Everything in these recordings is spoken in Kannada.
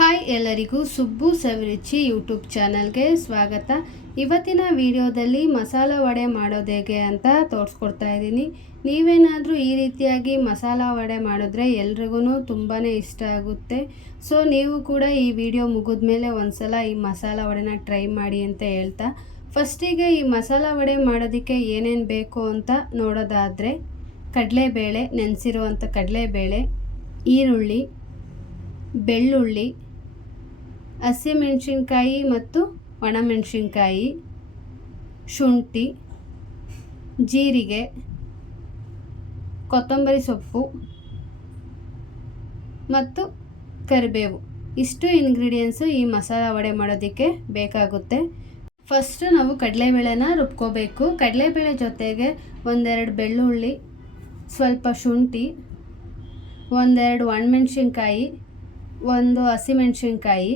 ಹಾಯ್ ಎಲ್ಲರಿಗೂ ಸುಬ್ಬು ಸವಿರುಚಿ ಯೂಟ್ಯೂಬ್ ಚಾನಲ್ಗೆ ಸ್ವಾಗತ. ಇವತ್ತಿನ ವಿಡಿಯೋದಲ್ಲಿ ಮಸಾಲ ವಡೆ ಮಾಡೋದು ಹೇಗೆ ಅಂತ ತೋರಿಸ್ಕೊಡ್ತಾ ಇದ್ದೀನಿ. ನೀವೇನಾದರೂ ಈ ರೀತಿಯಾಗಿ ಮಸಾಲ ವಡೆ ಮಾಡಿದ್ರೆ ಎಲ್ರಿಗೂ ತುಂಬಾ ಇಷ್ಟ ಆಗುತ್ತೆ. ಸೊ ನೀವು ಕೂಡ ಈ ವಿಡಿಯೋ ಮುಗಿದ ಮೇಲೆ ಒಂದ್ಸಲ ಈ ಮಸಾಲ ವಡೆನ ಟ್ರೈ ಮಾಡಿ ಅಂತ ಹೇಳ್ತಾ, ಫಸ್ಟಿಗೆ ಈ ಮಸಾಲ ವಡೆ ಮಾಡೋದಕ್ಕೆ ಏನೇನು ಬೇಕು ಅಂತ ನೋಡೋದಾದರೆ, ಕಡಲೆಬೇಳೆ, ನೆನೆಸಿರುವಂಥ ಕಡಲೆಬೇಳೆ, ಈರುಳ್ಳಿ, ಬೆಳ್ಳುಳ್ಳಿ, ಹಸಿಮೆಣಸಿನ್ಕಾಯಿ ಮತ್ತು ಒಣಮೆಣಸಿನ್ಕಾಯಿ, ಶುಂಠಿ, ಜೀರಿಗೆ, ಕೊತ್ತಂಬರಿ ಸೊಪ್ಪು ಮತ್ತು ಕರಿಬೇವು. ಇಷ್ಟು ಇಂಗ್ರೀಡಿಯೆಂಟ್ಸು ಈ ಮಸಾಲ ವಡೆ ಮಾಡೋದಕ್ಕೆ ಬೇಕಾಗುತ್ತೆ. ಫಸ್ಟು ನಾವು ಕಡಲೆಬೇಳೆನ ರುಬ್ಕೋಬೇಕು. ಕಡಲೆಬೇಳೆ ಜೊತೆಗೆ ಒಂದೆರಡು ಬೆಳ್ಳುಳ್ಳಿ, ಸ್ವಲ್ಪ ಶುಂಠಿ, ಒಂದೆರಡು ಒಣಮೆಣಸಿನ್ಕಾಯಿ, ಒಂದು ಹಸಿಮೆಣಸಿನ್ಕಾಯಿ,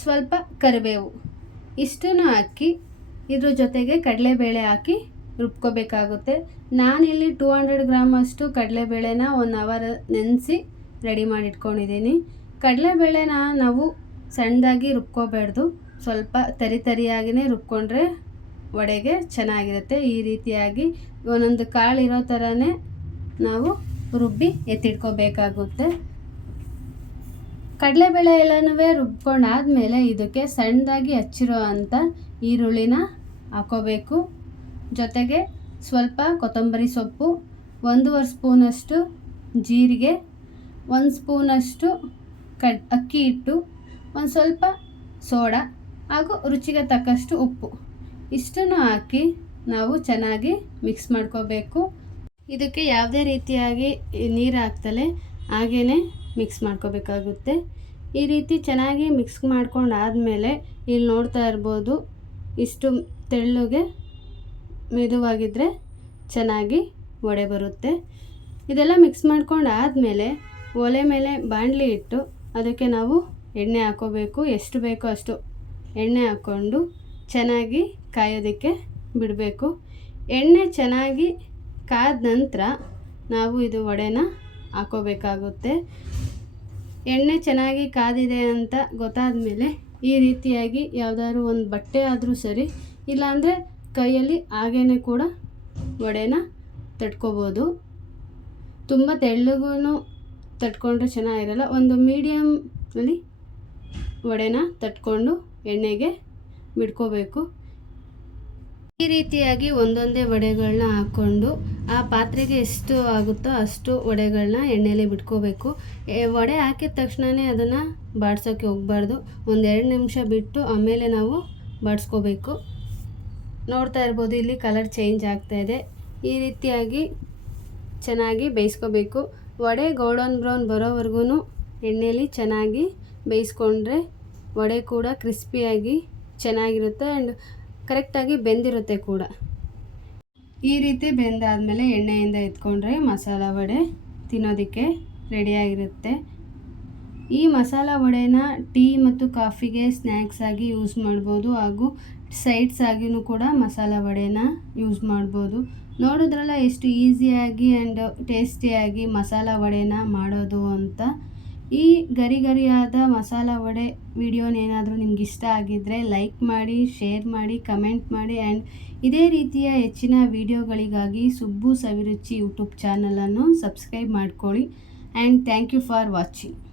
ಸ್ವಲ್ಪ ಕರಿಬೇವು, ಇಷ್ಟನ್ನು ಹಾಕಿ ಇದ್ರ ಜೊತೆಗೆ ಕಡಲೆಬೇಳೆ ಹಾಕಿ ರುಬ್ಕೋಬೇಕಾಗುತ್ತೆ. ನಾನಿಲ್ಲಿ 200 ಗ್ರಾಮ್ ಅಷ್ಟು ಕಡಲೆಬೇಳೆನ 1 ಅವರ್ ನೆನೆಸಿ ರೆಡಿ ಮಾಡಿಟ್ಕೊಂಡಿದ್ದೀನಿ. ಕಡಲೆಬೇಳೆನ ನಾವು ಸಣ್ಣದಾಗಿ ರುಬ್ಕೋಬಾರ್ದು, ಸ್ವಲ್ಪ ತರಿಯಾಗಿಯೇ ರುಬ್ಕೊಂಡ್ರೆ ವಡೆಗೆ ಚೆನ್ನಾಗಿರುತ್ತೆ. ಈ ರೀತಿಯಾಗಿ ಒಂದೊಂದು ಕಾಳು ಇರೋ ಥರನೇ ನಾವು ರುಬ್ಬಿ ಎತ್ತಿಟ್ಕೋಬೇಕಾಗುತ್ತೆ. ಕಡಲೆಬೇಳೆ ಎಲ್ಲನೂ ರುಬ್ಕೊಂಡಾದಮೇಲೆ ಇದಕ್ಕೆ ಸಣ್ಣದಾಗಿ ಹಚ್ಚಿರೋ ಅಂಥ ಈರುಳ್ಳಿನ ಹಾಕೋಬೇಕು. ಜೊತೆಗೆ ಸ್ವಲ್ಪ ಕೊತ್ತಂಬರಿ ಸೊಪ್ಪು, 1.5 ಸ್ಪೂನಷ್ಟು ಜೀರಿಗೆ, 1 ಸ್ಪೂನಷ್ಟು ಅಕ್ಕಿ ಹಿಟ್ಟು, ಒಂದು ಸ್ವಲ್ಪ ಸೋಡಾ ಹಾಗೂ ರುಚಿಗೆ ತಕ್ಕಷ್ಟು ಉಪ್ಪು, ಇಷ್ಟನ್ನು ಹಾಕಿ ನಾವು ಚೆನ್ನಾಗಿ ಮಿಕ್ಸ್ ಮಾಡ್ಕೋಬೇಕು. ಇದಕ್ಕೆ ಯಾವುದೇ ರೀತಿಯಾಗಿ ನೀರು ಹಾಕ್ತಲೇ ಹಾಗೇ ಮಿಕ್ಸ್ ಮಾಡ್ಕೋಬೇಕಾಗುತ್ತೆ. ಈ ರೀತಿ ಚೆನ್ನಾಗಿ ಮಿಕ್ಸ್ ಮಾಡ್ಕೊಂಡಾದಮೇಲೆ ಇಲ್ಲಿ ನೋಡ್ತಾ ಇರ್ಬೋದು, ಇಷ್ಟು ತೆಳ್ಳಗೆ ಮೆದುವಾಗಿದ್ದರೆ ಚೆನ್ನಾಗಿ ವಡೆ ಬರುತ್ತೆ. ಇದೆಲ್ಲ ಮಿಕ್ಸ್ ಮಾಡ್ಕೊಂಡಾದಮೇಲೆ ಒಲೆ ಮೇಲೆ ಬಾಣಲಿ ಇಟ್ಟು ಅದಕ್ಕೆ ನಾವು ಎಣ್ಣೆ ಹಾಕೋಬೇಕು. ಎಷ್ಟು ಬೇಕೋ ಅಷ್ಟು ಎಣ್ಣೆ ಹಾಕ್ಕೊಂಡು ಚೆನ್ನಾಗಿ ಕಾಯೋದಕ್ಕೆ ಬಿಡಬೇಕು. ಎಣ್ಣೆ ಚೆನ್ನಾಗಿ ಕಾದ ನಂತರ ನಾವು ಇದು ವಡೆನ ಹಾಕೋಬೇಕಾಗುತ್ತೆ. ಎಣ್ಣೆ ಚೆನ್ನಾಗಿ ಕಾದಿದೆ ಅಂತ ಗೊತ್ತಾದ ಮೇಲೆ ಈ ರೀತಿಯಾಗಿ ಯಾವುದಾದ್ರು ಒಂದು ಬಟ್ಟೆ ಆದರೂ ಸರಿ, ಇಲ್ಲಾಂದರೆ ಕೈಯಲ್ಲಿ ಹಾಗೇ ಕೂಡ ವಡೆನ ತಟ್ಕೋಬೋದು. ತುಂಬ ತೆಳ್ಳಗೂ ತಟ್ಕೊಂಡ್ರೆ ಚೆನ್ನಾಗಿರಲ್ಲ. ಒಂದು ಮೀಡಿಯಮಲ್ಲಿ ವಡೆನ ತಟ್ಕೊಂಡು ಎಣ್ಣೆಗೆ ಬಿಡ್ಕೋಬೇಕು. ಈ ರೀತಿಯಾಗಿ ಒಂದೊಂದೇ ವಡೆಗಳನ್ನ ಹಾಕ್ಕೊಂಡು ಆ ಪಾತ್ರೆಗೆ ಎಷ್ಟು ಆಗುತ್ತೋ ಅಷ್ಟು ವಡೆಗಳನ್ನ ಎಣ್ಣೆಯಲ್ಲಿ ಬಿಟ್ಕೋಬೇಕು. ವಡೆ ಹಾಕಿದ ತಕ್ಷಣವೇ ಅದನ್ನು ಬಾಡ್ಸೋಕ್ಕೆ ಹೋಗಬಾರ್ದು. 1-2 ನಿಮಿಷ ಬಿಟ್ಟು ಆಮೇಲೆ ನಾವು ಬಾಡಿಸ್ಕೋಬೇಕು. ನೋಡ್ತಾ ಇರ್ಬೋದು, ಇಲ್ಲಿ ಕಲರ್ ಚೇಂಜ್ ಆಗ್ತಾಯಿದೆ. ಈ ರೀತಿಯಾಗಿ ಚೆನ್ನಾಗಿ ಬೇಯಿಸ್ಕೋಬೇಕು. ವಡೆ ಗೋಲ್ಡನ್ ಬ್ರೌನ್ ಬರೋವರೆಗೂ ಎಣ್ಣೆಯಲ್ಲಿ ಚೆನ್ನಾಗಿ ಬೇಯಿಸ್ಕೊಂಡ್ರೆ ವಡೆ ಕೂಡ ಕ್ರಿಸ್ಪಿಯಾಗಿ ಚೆನ್ನಾಗಿರುತ್ತೆ ಆ್ಯಂಡ್ ಕರೆಕ್ಟಾಗಿ ಬೆಂದಿರುತ್ತೆ ಕೂಡ. ಈ ರೀತಿ ಬೆಂದಾದಮೇಲೆ ಎಣ್ಣೆಯಿಂದ ಎತ್ಕೊಂಡ್ರೆ ಮಸಾಲ ವಡೆ ತಿನ್ನೋದಕ್ಕೆ ರೆಡಿಯಾಗಿರುತ್ತೆ. ಈ ಮಸಾಲ ವಡೆನ ಟೀ ಮತ್ತು ಕಾಫಿಗೆ ಸ್ನ್ಯಾಕ್ಸ್ ಆಗಿ ಯೂಸ್ ಮಾಡ್ಬೋದು, ಹಾಗೂ ಸೈಡ್ಸ್ ಆಗಿಯೂ ಕೂಡ ಮಸಾಲ ವಡೆನ ಯೂಸ್ ಮಾಡ್ಬೋದು. ನೋಡಿದ್ರಲ್ಲ ಎಷ್ಟು ಈಸಿಯಾಗಿ ಆ್ಯಂಡ್ ಟೇಸ್ಟಿಯಾಗಿ ಮಸಾಲ ವಡೆನ ಮಾಡೋದು ಅಂತ. ಈ ಗರಿಯಾದ ಮಸಾಲ ವಡೆ ವಿಡಿಯೋನೇನಾದರೂ ನಿಮ್ಗೆ ಇಷ್ಟ ಆಗಿದ್ದರೆ ಲೈಕ್ ಮಾಡಿ, ಶೇರ್ ಮಾಡಿ, ಕಮೆಂಟ್ ಮಾಡಿ ಆ್ಯಂಡ್ ಇದೇ ರೀತಿಯ ಹೆಚ್ಚಿನ ವಿಡಿಯೋಗಳಿಗಾಗಿ ಸುಬ್ಬು ಸವಿರುಚಿ ಯೂಟ್ಯೂಬ್ ಚಾನಲನ್ನು ಸಬ್ಸ್ಕ್ರೈಬ್ ಮಾಡ್ಕೊಳ್ಳಿ. And thank you for watching.